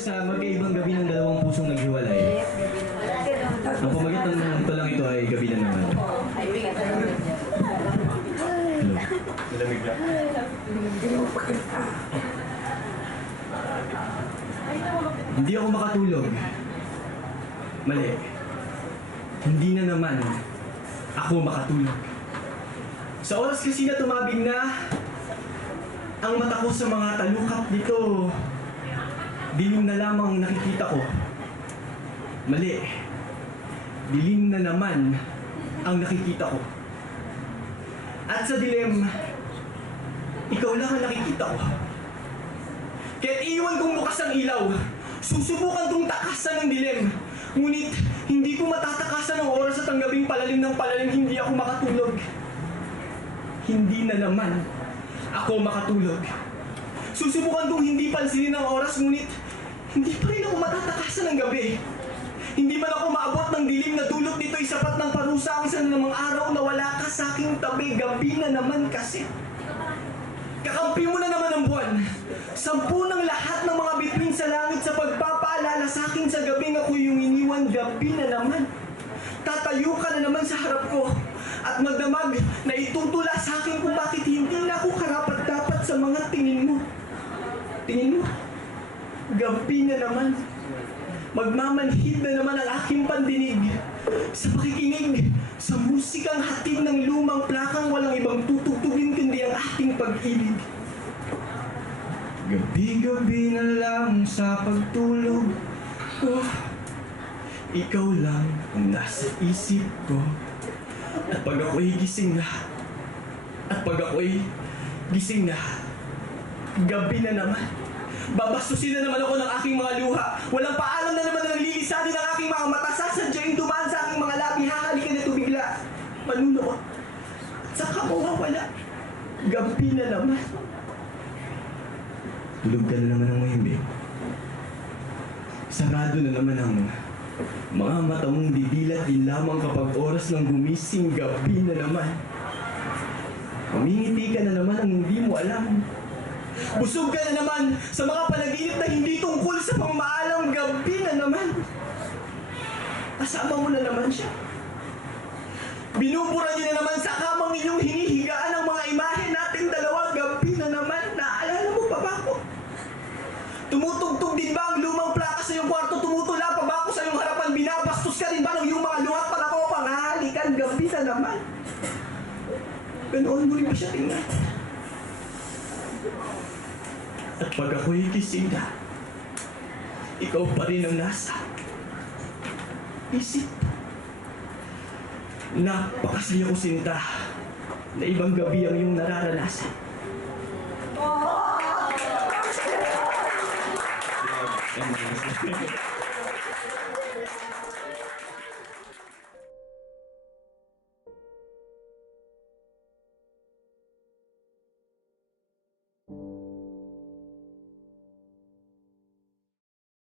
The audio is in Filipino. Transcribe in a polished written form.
sa magkaibang gabi ng dalawang pusong naghiwalay. Ang pamagat ng ito lang ito ay gabi na naman. Hello. Malamig lang. Hindi ako makatulog. Mali. Hindi na naman ako makatulog. Sa oras kasi na tumabig na ang mata ko sa mga talukap dito, dilim na lamang nakikita ko. Mali. Dilim na naman ang nakikita ko. At sa dilim, ikaw lang ang nakikita ko. Kaya't iwan kong bukas ang ilaw. Susubukan kong takasan ng dilim. Ngunit hindi ko matatakasan ng oras at ang gabing palalim ng palalim, hindi ako makatulog. Hindi na naman ako makatulog. Susubukan kong hindi pansinin ang oras, ngunit hindi pa rin ako matatakasan ng gabi. Hindi man ako maabot ng dilim na dulot nito'y sapat ng parusa ang isa na namang araw na wala ka sa aking tabi. Gabi na naman kasi. Kakampi mo na naman ang buwan. 10 ng lahat ng mga bituin sa langit sa pagpapaalala sa akin sa gabing ako yung iniwan. Gabi na naman. Tatayo ka na naman sa harap ko at magdamag na itutula sa akin kung bakit hindi na ako karapat-dapat sa mga tingin mo. Tingin mo? Gabi na naman. Magmamanhid na naman ang aking pandinig sa pakikinig sa musikang hatid ng lumang plakang walang ibang tutugtugin kundi ang ating pag-ibig. Gabi-gabi na lang sa pagtulog ko, ikaw lang ang nasa isip ko. At pag ako'y gising na, gabi na naman. Babastusin na naman ako ng aking mga luha. Walang paalam na naman na naglilisanin ng aking mga mata. Sasadyain dumaan sa aking mga labi. Hahalikan ito bigla. Manunood. At saka mawawala. Gabi na naman. Tulog ka na naman ng mahimbing. Sarado na naman ang mga mata mong didilat din lamang kapag oras ng gumising. Gabi na naman. Umingiti ka na naman ang hindi mo alam. Busog ka na naman sa mga panaginip na hindi tungkol sa pamaalam. Gabi na naman. Kasama mo na naman siya. Binubura niyo na naman sa kamang inyong hinihigaan ang mga imahe nating dalawa. Gabi na naman. Naalala mo pa ba ako? Tumutugtog din ba ang lumang plaka sa iyong kwarto? Tumutula pa ba ako sa iyong harapan? Binabastos ka rin ba ng iyong mga luhat para ko panghahalikan? Gabi na naman. Ganoon mo rin ba siya tingnan? At pag ako'y gising na, ikaw pa rin ang nasa isip. Napakasaya ko, Sinta, na ibang gabi ang iyong nararanasan. Oh!